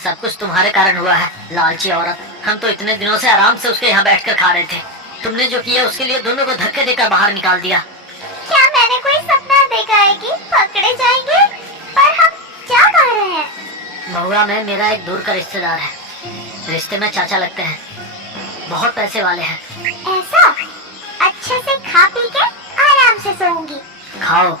सब कुछ तुम्हारे कारण हुआ है, लालची औरत। हम तो इतने दिनों से आराम से उसके यहाँ बैठकर खा रहे थे। तुमने जो किया उसके लिए दोनों को धक्के देकर बाहर निकाल दिया। क्या मैंने कोई सपना देखा है कि पकड़े जाएंगे? पर हम क्या कर रहे हैं? महुआ में मेरा एक दूर का रिश्तेदार है, रिश्ते में चाचा लगते हैं, बहुत पैसे वाले हैं। ऐसा? अच्छे से खा पी के आराम से सोऊंगी। खाओ,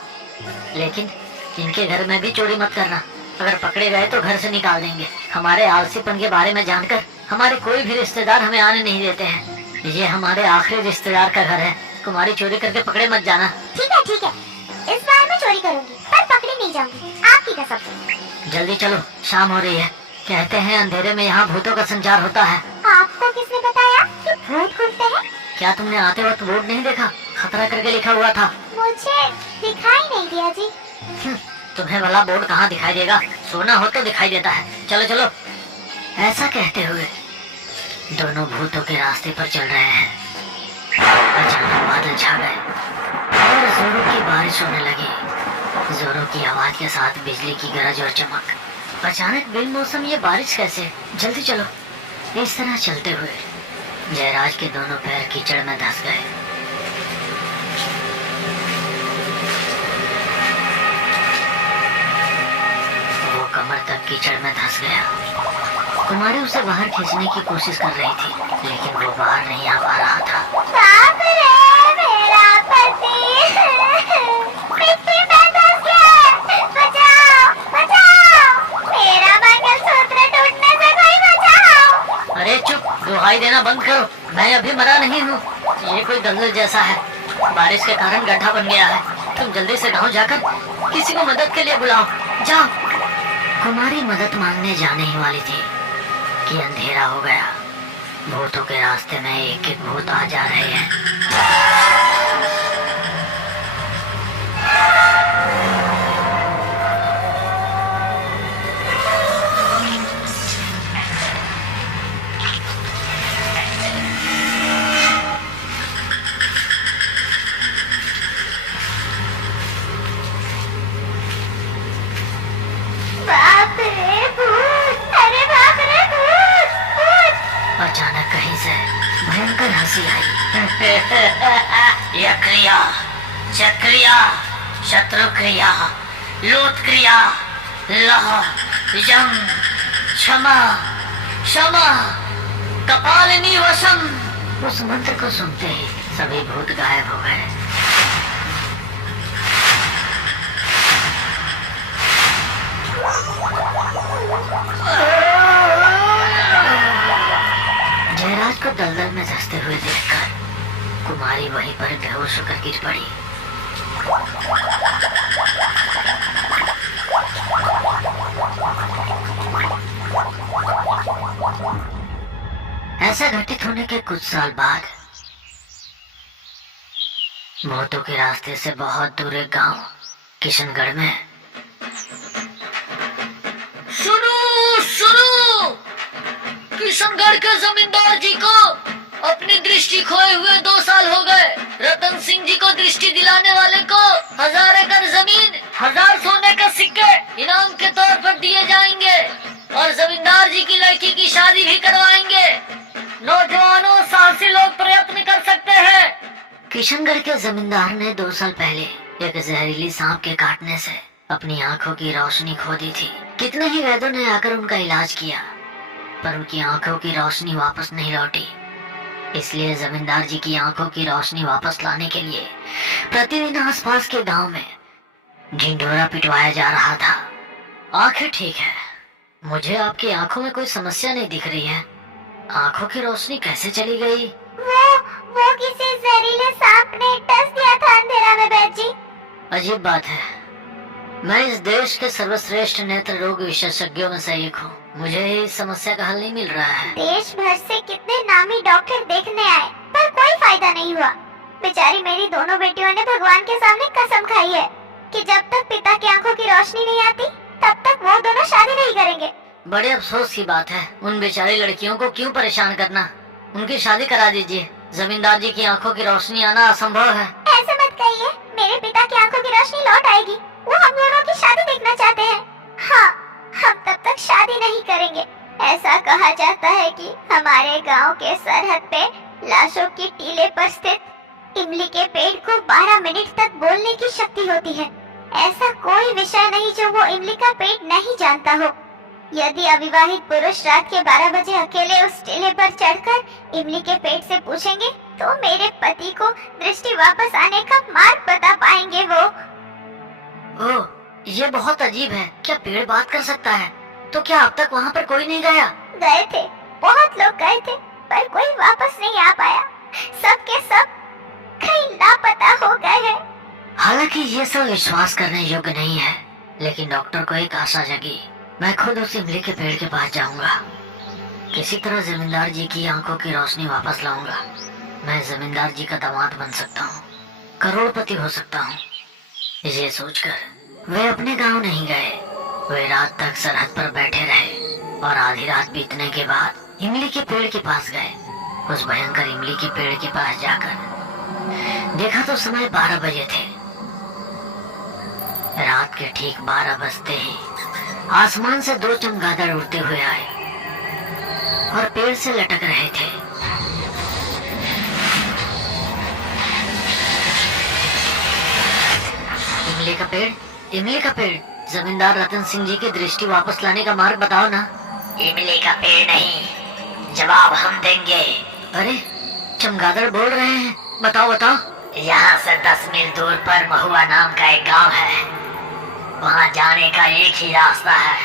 लेकिन इनके घर में भी चोरी मत करना। अगर पकड़े गए तो घर से निकाल देंगे। हमारे आलसीपन के बारे में जानकर हमारे कोई भी रिश्तेदार हमें आने नहीं देते हैं। ये हमारे आखिरी रिश्तेदार का घर है। कुमारी चोरी करके पकड़े मत जाना। ठीक है ठीक है, इस बार मैं चोरी करूंगी पर पकड़ी नहीं जाऊंगी, आपकी कसम। जल्दी चलो, शाम हो रही है। कहते हैं अंधेरे में यहाँ भूतों का संचार होता है। आपको किसने बताया कि भूत खुलते हैं? क्या तुमने आते वक्त बोर्ड नहीं देखा? खतरा करके लिखा हुआ था। मुझे दिखाई नहीं दिया जी। तुम्हें भला बोर्ड कहाँ दिखाई देगा? सोना हो तो दिखाई देता है। चलो चलो। ऐसा कहते हुए दोनों भूतों के रास्ते पर चल रहे हैं। अचानक बादल छा गए और जोरों की बारिश होने लगी। जोरों की आवाज के साथ बिजली की गरज और चमक। अचानक बेमौसम ये बारिश कैसे? जल्दी चलो। इस तरह चलते हुए जयराज के दोनों पैर कीचड़ में धंस गए। वो कमर तक कीचड़ में धंस गया। कुमारी उसे बाहर खींचने की कोशिश कर रही थी, लेकिन वो बाहर नहीं आ पा रहा था। बाप रे, मेरा पति मिट्टी में धंस गया। बचाओ बचाओ, मेरा मंगलसूत्र टूटने से कोई बचाओ। अरे चुप, दुहाई देना बंद करो। मैं अभी मरा नहीं हूँ। ये कोई दलदल जैसा है, बारिश के कारण गड्ढा बन गया है। तुम जल्दी से गांव जाकर किसी को मदद के लिए बुलाओ। जाओ। कुमारी मदद मांगने जाने ही वाली थी कि अंधेरा हो गया। भूतों के रास्ते में एक एक भूत आ जा रहे हैं। बाप रे भूत, अरे बाप रे भूत भूत। अचानक कहीं से भयंकर हंसी आई। यह क्रिया, चक्रिया, शत्रु क्रिया, लोट क्रिया, लह, यम, क्षमा, क्षमा, कपालिनी वशम। उस मंत्र को सुनते ही सभी भूत गायब हो गए। जयराज को दलदल में धंसते हुए देखकर कुमारी वहीं पर बेहोश होकर गिर पड़ी। ऐसा घटित होने के कुछ साल बाद भूतों के रास्ते से बहुत दूर एक गांव किशनगढ़ में। सुनो सुनो, किशनगढ़ के जमींदार जी को अपनी दृष्टि खोए हुए 2 साल हो गए। रतन सिंह जी को दृष्टि दिलाने वाले को 1000 एकड़ जमीन, 1000 सोने के सिक्के इनाम के तौर पर दिए जाएंगे और जमींदार जी की लड़की की शादी भी करवाएंगे। नौजवानों, साहसी लोग प्रयत्न कर सकते हैं। किशनगढ़ के जमींदार ने 2 साल पहले एक जहरीली सांप के काटने से अपनी आंखों की रोशनी खो दी थी। कितने ही वैद्यों ने आकर उनका इलाज किया, पर उनकी आंखों की रोशनी वापस नहीं लौटी। इसलिए जमींदार जी की आंखों की रोशनी वापस लाने के लिए प्रतिदिन आसपास के गांव में ढिंढोरा पिटवाया जा रहा था। आंखें ठीक है, मुझे आपकी आंखों में कोई समस्या नहीं दिख रही है। आंखों की रोशनी कैसे चली गई? वो किसी जहरीले सांप ने डस दिया था अंधेरा में बैद जी। अजीब बात है। मैं इस देश के सर्वश्रेष्ठ नेत्र रोग विशेषज्ञों में से एक हूँ। मुझे इस समस्या का हल नहीं मिल रहा है। देश भर से कितने नामी डॉक्टर देखने आए, पर कोई फायदा नहीं हुआ। बेचारी मेरी दोनों बेटियों ने भगवान के सामने कसम खाई है कि जब तक पिता की आंखों की रोशनी नहीं आती तब तक वो दोनों शादी नहीं करेंगे। बड़े अफसोस की बात है। उन बेचारी लड़कियों को क्यों परेशान करना? उनकी शादी करा दीजिए। जमींदार जी की आंखों की रोशनी आना असंभव है। ऐसे मत कहिए, मेरे पिता की आंखों की रोशनी लौट आएगी। वो हम दोनों की शादी देखना चाहते हैं। हाँ, हम तब तक तक शादी नहीं करेंगे। ऐसा कहा जाता है कि हमारे गांव के सरहद पे लाशों की टीले पर स्थित इमली के पेड़ को 12 मिनट तक बोलने की शक्ति होती है। ऐसा कोई विषय नहीं जो वो इमली का पेड़ नहीं जानता हो। यदि अविवाहित पुरुष रात के 12 बजे अकेले उस टीले पर चढ़कर इमली के पेड़ से पूछेंगे तो मेरे पति को दृष्टि वापस आने का मार्ग बता पाएंगे वो। ओह, ये बहुत अजीब है। क्या पेड़ बात कर सकता है? तो क्या अब तक वहाँ पर कोई नहीं गया? गए थे, बहुत लोग गए थे, पर कोई वापस नहीं आ पाया। सब के सब कहीं लापता हो गए हैं। हालांकि ये सब विश्वास करने योग्य नहीं है, लेकिन डॉक्टर को एक आशा जगी। मैं खुद उस इमली के पेड़ के पास जाऊंगा। किसी तरह जमींदार जी की आंखों की रोशनी वापस लाऊंगा। मैं जमींदार जी का दामाद बन सकता हूँ, करोड़पति हो सकता हूँ। ये सोचकर वे अपने गांव नहीं गए। वे रात तक सरहद पर बैठे रहे और आधी रात बीतने के बाद इमली के पेड़ के पास गए। उस भयंकर इमली के पेड़ के पास जाकर देखा तो समय 12 बजे थे। रात के ठीक 12 बजते ही आसमान से 2 चमगादड़ उड़ते हुए आए और पेड़ से लटक रहे थे। इमली का पेड़। जमींदार रतन सिंह जी की दृष्टि वापस लाने का मार्ग बताओ ना। इमली का पेड़ नहीं, जवाब हम देंगे। अरे, चमगादड़ बोल रहे हैं। बताओ बताओ। यहाँ से 10 मील दूर पर महुआ नाम का एक गांव है। वहाँ जाने का एक ही रास्ता है,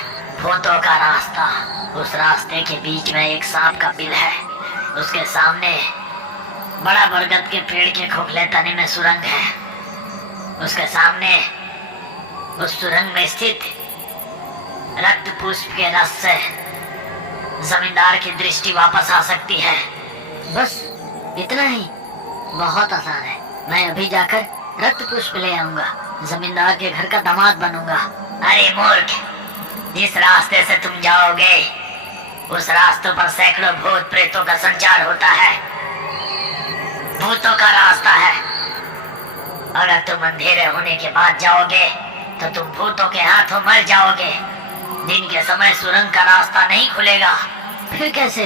भूतों का रास्ता। उस रास्ते के बीच में एक सांप का बिल है। उसके सामने बड़ा बरगद के पेड़ के खोखले तने में सुरंग है। उसके सामने उस सुरंग में स्थित रक्त पुष्प के रस से जमींदार की दृष्टि वापस आ सकती है। बस इतना ही? बहुत आसान है। मैं अभी जाकर रक्त पुष्प ले आऊंगा, जमींदार के घर का दामाद बनूंगा। अरे मूर्ख, जिस रास्ते से तुम जाओगे उस रास्तों पर सैकड़ों भूत प्रेतों का संचार होता है। भूतों का रास्ता है। अगर तुम अंधेरे होने के बाद जाओगे तो तुम भूतों के हाथों मर जाओगे। दिन के समय सुरंग का रास्ता नहीं खुलेगा। फिर कैसे?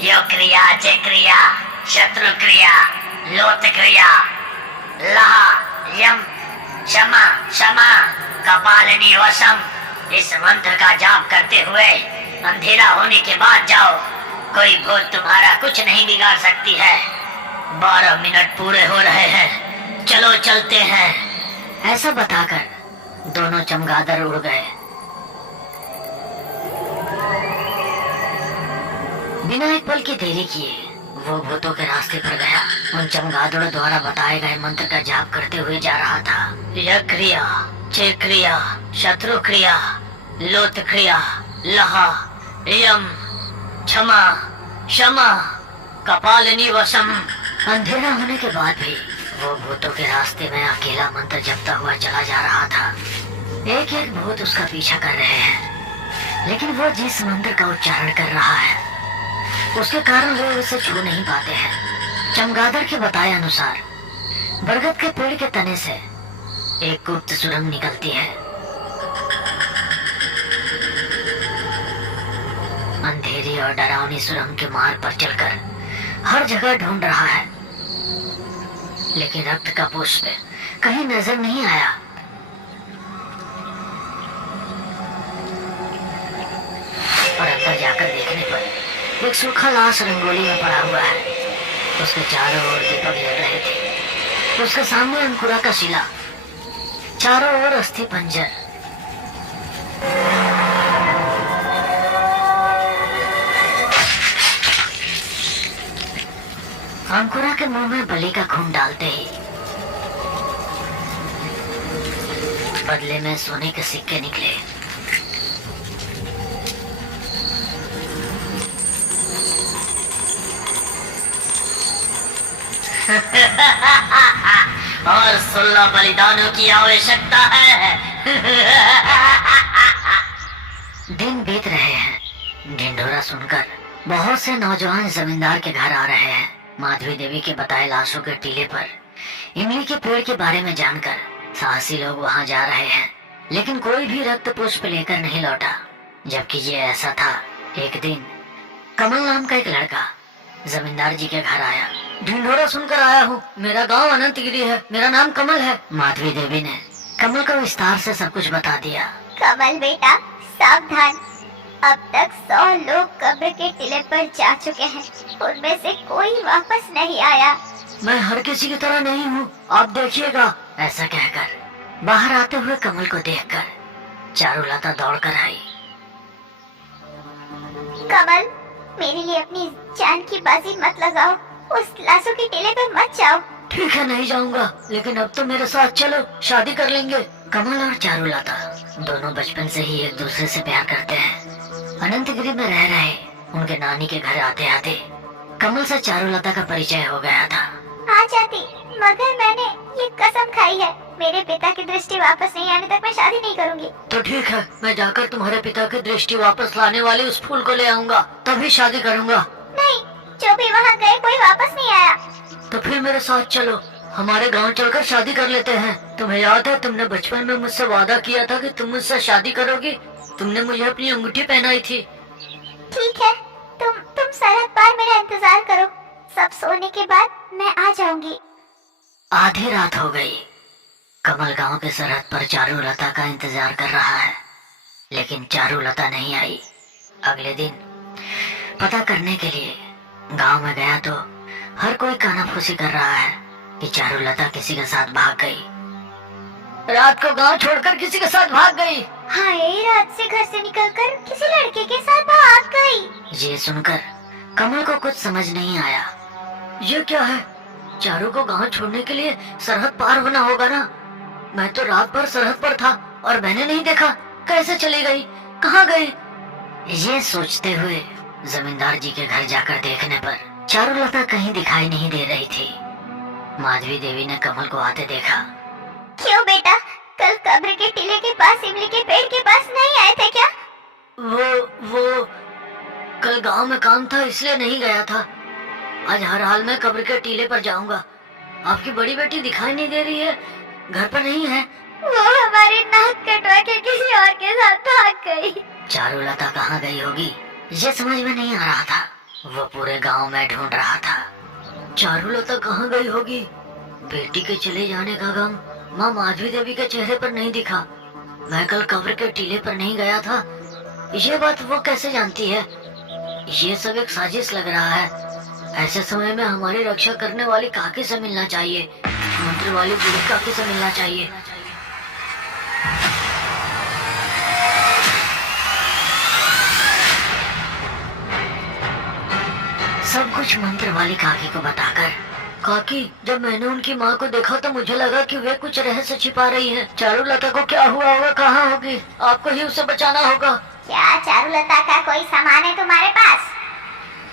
यो क्रिया, जय क्रिया, शत्रु क्रिया, लोत क्रिया, लहा, यम, क्षमा, क्षमा, कपालिनी वशम। इस मंत्र का जाप करते हुए अंधेरा होने के बाद जाओ। कोई भूत तुम्हारा कुछ नहीं बिगाड़ सकती है। 12 मिनट पूरे हो रहे हैं, चलो चलते हैं। ऐसा बताकर दोनों चमगादड़ उड़ गए। बिना एक पल की देरी किए वो भूतों के रास्ते पर गया। उन चमगादड़ों द्वारा बताए गए मंत्र का जाप करते हुए जा रहा था। यह क्रिया, चे क्रिया, शत्रु क्रिया, लोत क्रिया, लहा, यम, क्षमा, क्षमा, कपालिनी वशम। अंधेरा होने के बाद भी वो भूतों के रास्ते में अकेला मंत्र जपता हुआ चला जा रहा था। एक एक भूत उसका पीछा कर रहे हैं, लेकिन वो जिस मंत्र का उच्चारण कर रहा है उसके कारण वे उसे छू नहीं पाते हैं। चमगादड़ के बताए अनुसार बरगद के पेड़ के तने से एक गुप्त सुरंग निकलती है। अंधेरी और डरावनी सुरंग के मार्ग पर चलकर हर जगह ढूंढ रहा है, लेकिन रक्त का पुष्प कहीं नजर नहीं आया। और अंदर जाकर देखने पर एक सूखा लाश रंगोली में पड़ा हुआ है। उसके चारों ओर दीपक जल रहे थे। उसके सामने अंकुरा का शिला, चारों ओर अस्थि पंजर। अंकुरा के मुंह में बलि का खून डालते ही बदले में सोने के सिक्के निकले। और 16 बलिदानों की आवश्यकता है। दिन बीत रहे हैं। ढिंढोरा सुनकर बहुत से नौजवान जमींदार के घर आ रहे हैं। माधवी देवी के बताए लाशों के टीले पर इमली के पेड़ के बारे में जानकर साहसी लोग वहां जा रहे हैं, लेकिन कोई भी रक्त पुष्प लेकर नहीं लौटा। जबकि ये ऐसा था। एक दिन कमल नाम का एक लड़का जमींदार जी के घर आया। ढिंढोरा सुनकर आया हूँ, मेरा गांव अनंतगिरी है, मेरा नाम कमल है। माधवी देवी ने कमल को विस्तार से सब कुछ बता दिया। कमल बेटा सावधान, अब तक 100 लोग कब्र के टीले पर जा चुके हैं, उनमें से कोई वापस नहीं आया। मैं हर किसी की तरह नहीं हूँ, आप देखिएगा। ऐसा कहकर बाहर आते हुए कमल को देखकर चारुलता दौड़कर आई। कमल, मेरे लिए अपनी जान की बाजी मत लगाओ, उस लाशों के टीले पर मत जाओ। ठीक है, नहीं जाऊंगा, लेकिन अब तो मेरे साथ चलो, शादी कर लेंगे। कमल और चारुलता दोनों बचपन से ही एक दूसरे से प्यार करते हैं। अनंतगिरी में रह रहे उनके नानी के घर आते आते कमल से चारुलता का परिचय हो गया था। आ जाती, मगर मैंने ये कसम खाई है, मेरे पिता की दृष्टि वापस नहीं आने तक मैं शादी नहीं करूंगी। तो ठीक है, मैं जाकर तुम्हारे पिता की दृष्टि वापस लाने वाले उस फूल को ले आऊंगा, तभी शादी करूंगा। नहीं, जो भी वहाँ गए कोई वापस नहीं आया। तो फिर मेरे साथ चलो, हमारे गांव चलकर शादी कर लेते हैं। तुम्हें याद है तुमने बचपन में मुझसे वादा किया था कि तुम मुझसे शादी करोगी? तुमने मुझे अपनी अंगूठी पहनाई थी। ठीक है, तुम सरहद पार मेरा इंतजार करो, सब सोने के बाद मैं आ जाऊंगी। आधी रात हो गई। कमल गांव के सरहद पर चारुलता का इंतजार कर रहा है, लेकिन चारुलता नहीं आई। अगले दिन पता करने के लिए गांव में गया तो हर कोई कानाफूसी कर रहा है कि चारुलता किसी के साथ भाग गई। रात को गांव छोड़कर किसी के साथ भाग गई। हाँ, ये रात से घर से निकलकर किसी लड़के के साथ भाग गई। ये सुनकर कमल को कुछ समझ नहीं आया। ये क्या है? चारू को गांव छोड़ने के लिए सरहद पार होना होगा ना। मैं तो रात भर सरहद पर था और मैंने नहीं देखा, कैसे चली गई, कहाँ गई? ये सोचते हुए जमींदार जी के घर जाकर देखने पर चारुलता कहीं दिखाई नहीं दे रही थी। माधवी देवी ने कमल को आते देखा। क्यों बेटा, कल कब्र के टीले के पास इमली के पेड़ के पास नहीं आए थे क्या? वो कल गांव में काम था इसलिए नहीं गया था। आज हर हाल में कब्र के टीले पर जाऊंगा। आपकी बड़ी बेटी दिखाई नहीं दे रही है, घर पर नहीं है। वो हमारी नाक कटवा के किसी और के साथ भाग गई। चारुलता कहाँ गई होगी ये समझ में नहीं आ रहा था। वो पूरे गांव में ढूंढ रहा था। चारुलता कहाँ गई होगी? बेटी के चले जाने का गम माँ माधवी देवी के चेहरे पर नहीं दिखा। मैं कल कब्र के टीले पर नहीं गया था, ये बात वो कैसे जानती है? ये सब एक साजिश लग रहा है। ऐसे समय में हमारी रक्षा करने वाली काकी से मिलना चाहिए, मंत्री वाली बूढ़ी काकी से मिलना चाहिए। सब कुछ मंत्र वाली काकी को बताकर, काकी, जब मैंने उनकी माँ को देखा तो मुझे लगा कि वे कुछ रहस्य छिपा रही हैं। चारुलता को क्या हुआ होगा, कहाँ होगी? आपको ही उसे बचाना होगा। क्या चारुलता का कोई सामान है तुम्हारे पास?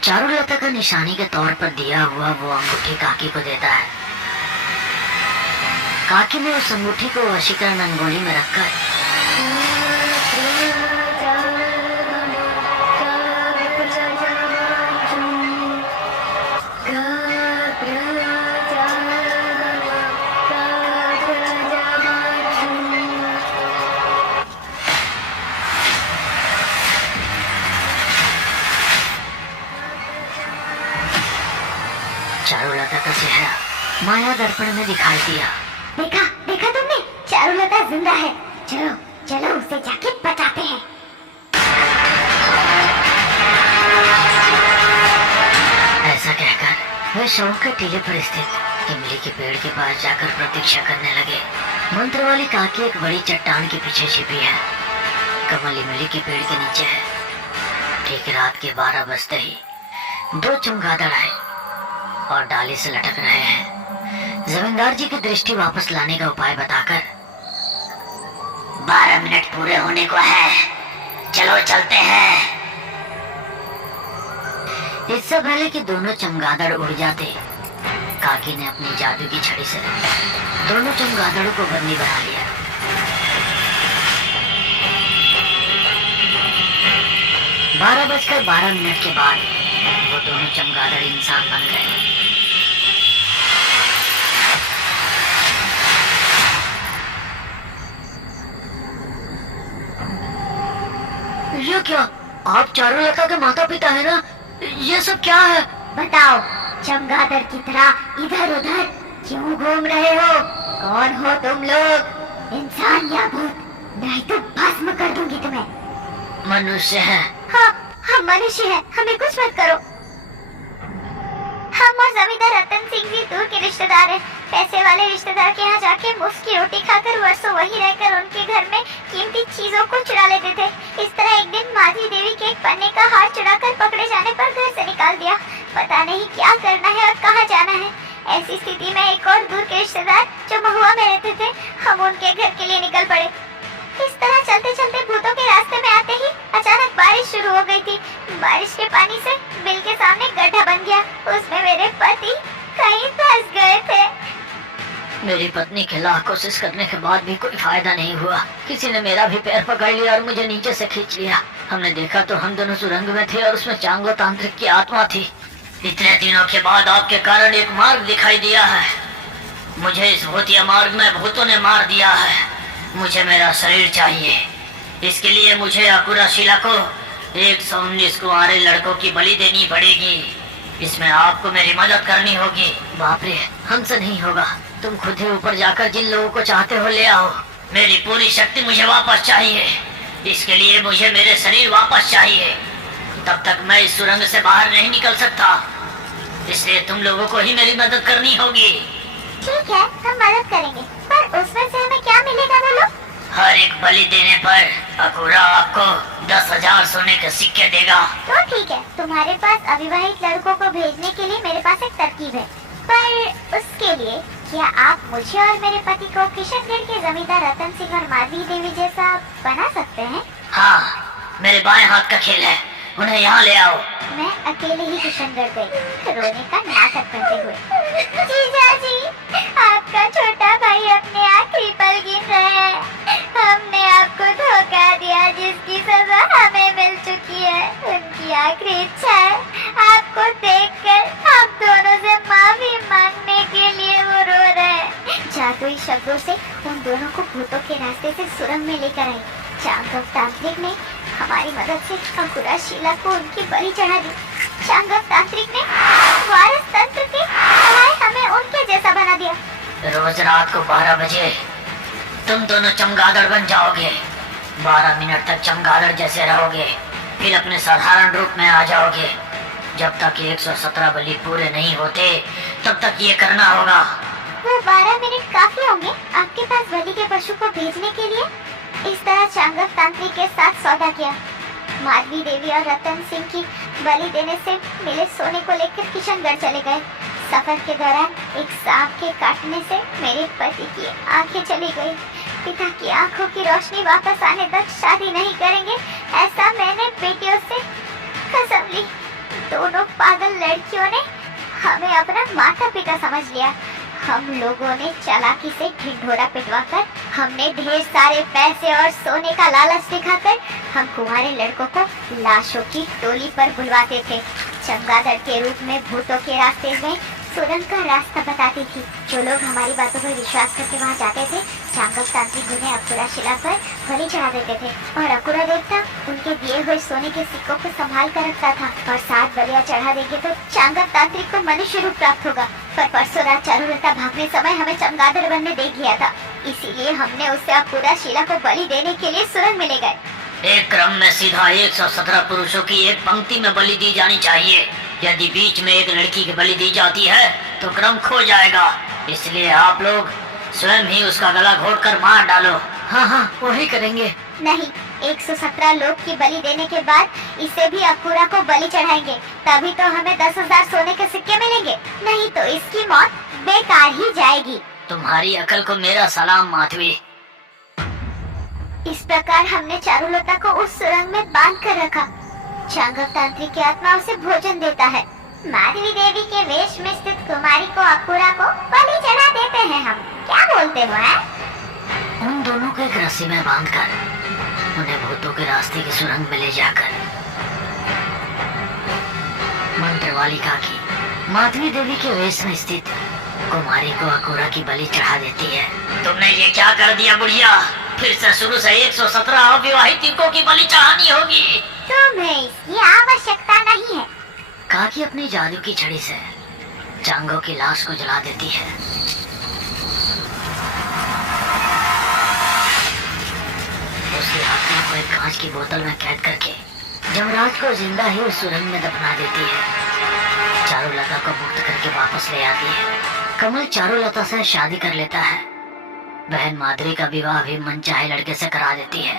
चारुलता का निशानी के तौर पर दिया हुआ वो अंगूठी काकी को देता है। काकी ने उस अंगूठी को वशीकरण अंगोली में रखकर चारुलता का चेहरा माया दर्पण में दिखाई दिया। देखा तुमने, चारुलता जिंदा है। चलो उसे जाके बचाते हैं। ऐसा कहकर वे शव के टीले पर स्थित इमली के पेड़ के पास जाकर प्रतीक्षा करने लगे। मंत्र वाली काकी एक बड़ी चट्टान के पीछे छिपी है। कमल इमली के पेड़ के नीचे है। ठीक रात के 12 बजते ही 2 चमगादड़ आए और डाली से लटक रहे हैं। जमींदार जी की दृष्टि वापस लाने का उपाय बताकर, 12 मिनट पूरे होने को है, चलो चलते हैं। इससे पहले कि दोनों चमगादड़ उड़ जाते, काकी ने अपनी जादू की छड़ी से दोनों चमगादड़ों को बंदी बना लिया। 12:12 के बाद वो दोनों चमगादड़ इंसान बन गए। ये क्या? आप चारुलता के माता पिता है ना? ये सब क्या है? बताओ, चमगादड़ की तरह इधर उधर क्यों घूम रहे हो? कौन हो तुम लोग? इंसान या भूत? नहीं तो भस्म कर दूंगी तुम्हें। मनुष्य है। हाँ, हम मनुष्य हैं, हमें कुछ मत करो। हम और जमींदार रतन सिंह जी दूर के रिश्तेदार हैं। पैसे वाले रिश्तेदार के यहाँ जाके मुफ्त की रोटी खाकर वर्षों वहीं रहकर उनके घर में कीमती चीजों को चुरा लेते थे। इस तरह एक दिन माधवी देवी के एक पन्ने का हार चुराकर पकड़े जाने पर घर से निकाल दिया। पता नहीं क्या करना है और कहाँ जाना है। ऐसी स्थिति में एक और दूर के रिश्तेदार जो महुआ में रहते थे, हम उनके घर के लिए निकल पड़े। इस तरह चलते चलते भूतों के रास्ते में आते ही अचानक बारिश शुरू हो गई थी। बारिश के पानी से बिल के सामने गड्ढा बन गया। उसमें मेरे पति कहीं फंस गए थे। मेरी पत्नी के लाख कोशिश करने के बाद भी कोई फायदा नहीं हुआ। किसी ने मेरा भी पैर पकड़ लिया और मुझे नीचे से खींच लिया। हमने देखा तो हम दोनों सुरंग में थे और उसमें चांगो तांत्रिक की आत्मा थी। इतने दिनों के बाद आपके कारण एक मार्ग दिखाई दिया है। मुझे इस भूतिया मार्ग में भूतों ने मार दिया है। मुझे मेरा शरीर चाहिए। इसके लिए मुझे अकुरा शिला को 119 कुंवारे लड़कों की बलि देनी पड़ेगी। इसमें आपको मेरी मदद करनी होगी। बाप रे, हमसे नहीं होगा। तुम खुद ही ऊपर जाकर जिन लोगों को चाहते हो ले आओ। मेरी पूरी शक्ति मुझे वापस चाहिए। इसके लिए मुझे मेरे शरीर वापस चाहिए। तब तक मैं इस सुरंग से बाहर नहीं निकल सकता। इसलिए तुम लोगों को ही मेरी मदद करनी होगी। ठीक है, हम मदद करेंगे, पर उसमें से हमें क्या मिलेगा बोलो? हर एक बलि देने पर अकुरा आपको 10,000 सोने के सिक्के देगा। तो ठीक है, तुम्हारे पास अविवाहित लड़कों को भेजने के लिए मेरे पास एक तरकीब है। पर उसके लिए क्या आप मुझे और मेरे पति को किशनगढ़ के जमींदार रतन सिंह और माधवी देवी जैसा बना सकते हैं? हाँ, मेरे बाएं हाथ का खेल है। उन्हें यहाँ ले आओ। मैं अकेले ही किशनगढ़ गई, रोने का नाटक करते हुए। जीजा जी, आपका छोटा भाई अपने आखिरी पल गिन रहे हैं। हमने आपको धोखा दिया, जिसकी सजा हमें मिल चुकी है। उनकी आखिरी इच्छा है आपको देखकर हम दोनों से माफी मांगने के लिए वो रो रहे हैं। जादुई शब्दों से उन दोनों को भूतों के रास्ते से सुरंग में लेकर आई। चांगव तांत्रिक ने हमारी मदद से अकुरा शिला को उनकी बलि चढ़ा दी। चांगव तांत्रिक ने वारस तंत्र के सहाय हमें उनके जैसा बना दिया। रोज रात को 12 बजे तुम दोनों चमगादड़ बन जाओगे। 12 मिनट तक चमगादड़ जैसे रहोगे, फिर अपने साधारण रूप में आ जाओगे। जब तक 117 बलि पूरे नहीं होते तब तक ये करना होगा। वो 12 मिनट काफी होंगे आपके पास बलि के पशु को भेजने के लिए? इस तरह चांगव तांत्रिक के साथ सौदा किया। माधवी देवी और रतन सिंह की बलि देने से मिले सोने को लेकर किशनगढ़ चले गए। सफर के दौरान एक सांप के काटने से मेरे पति की आंखें चली गई। पिता की आंखों की रोशनी वापस आने तक शादी नहीं करेंगे, ऐसा मैंने बेटियों से कसम ली। दोनों पागल लड़कियों ने हमें अपना माता पिता समझ लिया। हम लोगों ने चालाकी से ढिंढोरा पिटवाकर, हमने ढेर सारे पैसे और सोने का लालच दिखाकर हम कुंवारे लड़कों को लाशों की टोली पर बुलवाते थे। चमगादड़ के रूप में भूतों के रास्ते में सुरंग का रास्ता बताती थी। जो लोग हमारी बातों पर विश्वास करके वहाँ जाते थे, चांगव तांत्रिक उन्हें अकुरा शिला पर बलि चढ़ा देते थे और अकुरा देवता उनके दिए हुए सोने के सिक्कों को संभाल कर रखता था। और 7 बलियाँ चढ़ा देंगे तो चांगव तांत्रिक को मनुष्य रूप प्राप्त होगा। पर परसों रात चारुलता भागने समय हमें चमगादड़ बनने देख लिया था, इसीलिए हमने उसे अकुरा शिला को बलि देने के लिए सुरंग में ले गए। एक क्रम में सीधा 117 पुरुषों की एक पंक्ति में बलि दी जानी चाहिए। यदि बीच में एक लड़की की बलि दी जाती है तो क्रम खो जाएगा। इसलिए आप लोग स्वयं ही उसका गला घोटकर मार डालो। हाँ हाँ, वही करेंगे। नहीं, 117 लोग की बलि देने के बाद इसे भी अकुरा को बलि चढ़ाएंगे, तभी तो हमें 10,000 सोने के सिक्के मिलेंगे। नहीं तो इसकी मौत बेकार ही जाएगी। तुम्हारी अकल को मेरा सलाम माधवी। इस प्रकार हमने चारुलता को उस सुरंग में बांध कर रखा। चांगव तांत्रिक की आत्मा उसे भोजन देता है। माधवी देवी के वेश में स्थित कुमारी को अकुरा को बलि चढ़ा देते हैं हम। क्या बोलते हो हैं? उन दोनों को एक रस्सी में बांधकर उन्हें भूतों के रास्ते की सुरंग में ले जाकर मंत्रवालिका की माधवी देवी के वेश में स्थित कुमारी को अकुरा की बलि चढ़ा देती है। तुमने ये क्या कर दिया बुढ़िया? फिर से शुरू से 117 अविवाहित युवकों की बलि चढ़ानी होगी। तुम्हें इसकी आवश्यकता नहीं है। काकी अपनी जादू की छड़ी से चांगो की लाश को जला देती है। उसकी आत्मा को एक कांच की बोतल में कैद करके जमराज को जिंदा ही उस सुरंग में दफना देती है। चारुलता को मुक्त करके वापस ले आती है। कमल चारुलता से शादी कर लेता है। बहन माधुरी का विवाह भी मनचाहे लड़के से करा देती है।